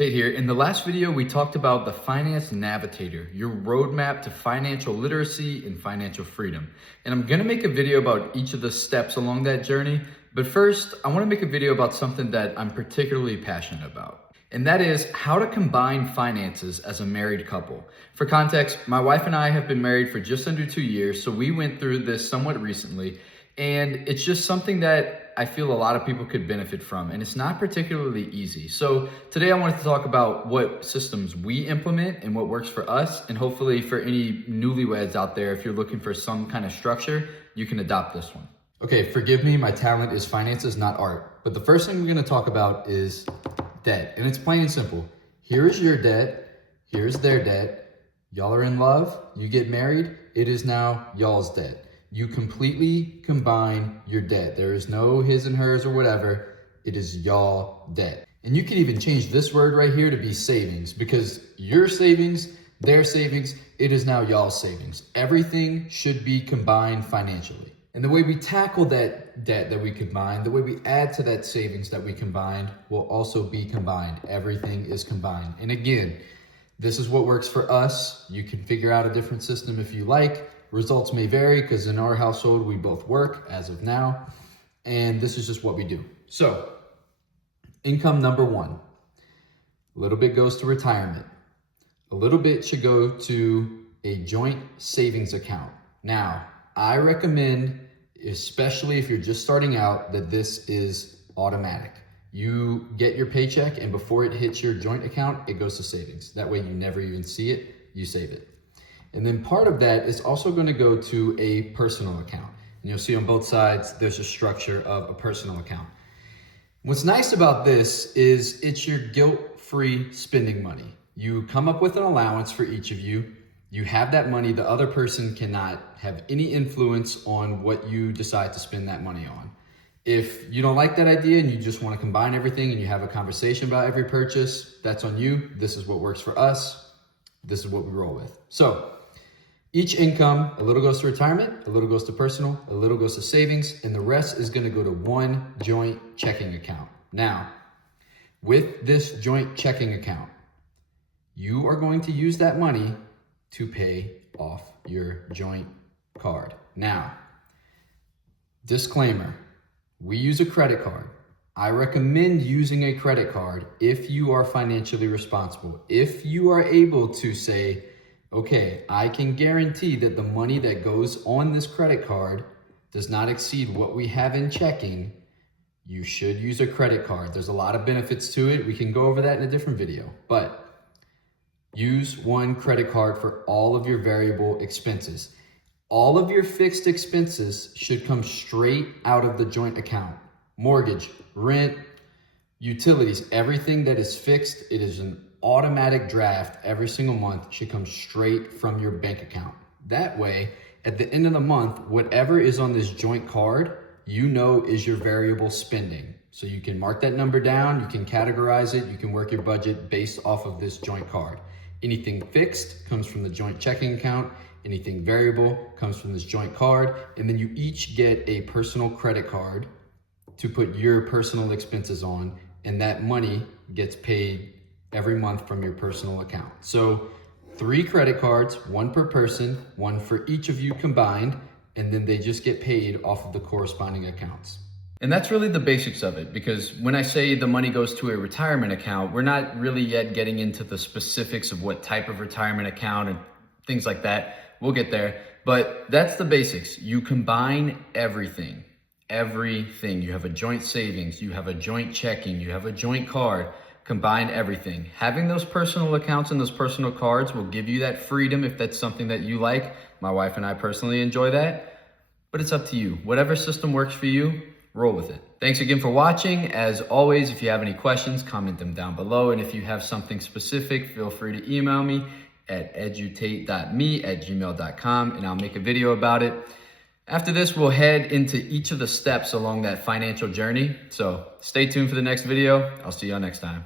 Tate here. In the last video, we talked about the Finance Navigator, your roadmap to financial literacy and financial freedom. And I'm gonna make a video about each of the steps along that journey. But first, I wanna make a video about something that I'm particularly passionate about. And that is how to combine finances as a married couple. For context, my wife and I have been married for just under 2 years, so we went through this somewhat recently. And it's just something that I feel a lot of people could benefit from, and it's not particularly easy. So today I wanted to talk about what systems we implement and what works for us, and hopefully for any newlyweds out there, if you're looking for some kind of structure, you can adopt this one. Okay, forgive me, my talent is finances, not art. But the first thing we're gonna talk about is debt, and it's plain and simple. Here is your debt, here's their debt. Y'all are in love, you get married, it is now y'all's debt. You completely combine your debt. There is no his and hers or whatever. It is y'all debt. And you can even change this word right here to be savings, because your savings, their savings, it is now y'all's savings. Everything should be combined financially. And the way we tackle that debt that we combine, the way we add to that savings that we combined will also be combined. Everything is combined. And again, this is what works for us. You can figure out a different system if you like. Results may vary because in our household, we both work as of now, and this is just what we do. So, income number one, a little bit goes to retirement. A little bit should go to a joint savings account. Now, I recommend, especially if you're just starting out, that this is automatic. You get your paycheck, and before it hits your joint account, it goes to savings. That way you never even see it, you save it. And then part of that is also going to go to a personal account. And you'll see on both sides, there's a structure of a personal account. What's nice about this is it's your guilt-free spending money. You come up with an allowance for each of you. You have that money. The other person cannot have any influence on what you decide to spend that money on. If you don't like that idea and you just want to combine everything and you have a conversation about every purchase, that's on you. This is what works for us. This is what we roll with. So, each income, a little goes to retirement, a little goes to personal, a little goes to savings, and the rest is going to go to one joint checking account. Now, with this joint checking account, you are going to use that money to pay off your joint card. Now, disclaimer, we use a credit card. I recommend using a credit card if you are financially responsible. If you are able to say, okay, I can guarantee that the money that goes on this credit card does not exceed what we have in checking, you should use a credit card. There's a lot of benefits to it. We can go over that in a different video, but use one credit card for all of your variable expenses. All of your fixed expenses should come straight out of the joint account. Mortgage, rent, utilities, everything that is fixed, it is an automatic draft every single month, should come straight from your bank account. That way, at the end of the month, whatever is on this joint card, you know is your variable spending. So you can mark that number down, you can categorize it, you can work your budget based off of this joint card. Anything fixed comes from the joint checking account, anything variable comes from this joint card, and then you each get a personal credit card to put your personal expenses on, and that money gets paid every month from your personal account. So 3 credit cards, 1 per person, 1 for each of you combined, and then they just get paid off of the corresponding accounts. And that's really the basics of it, because when I say the money goes to a retirement account, we're not really yet getting into the specifics of what type of retirement account and things like that. We'll get there, but that's the basics. You combine everything. You have a joint savings, you have a joint checking, you have a joint card. Combine everything. Having those personal accounts and those personal cards will give you that freedom if that's something that you like. My wife and I personally enjoy that, but it's up to you. Whatever system works for you, roll with it. Thanks again for watching. As always, if you have any questions, comment them down below. And if you have something specific, feel free to email me at edutate.me@gmail.com and I'll make a video about it. After this, we'll head into each of the steps along that financial journey. So stay tuned for the next video. I'll see y'all next time.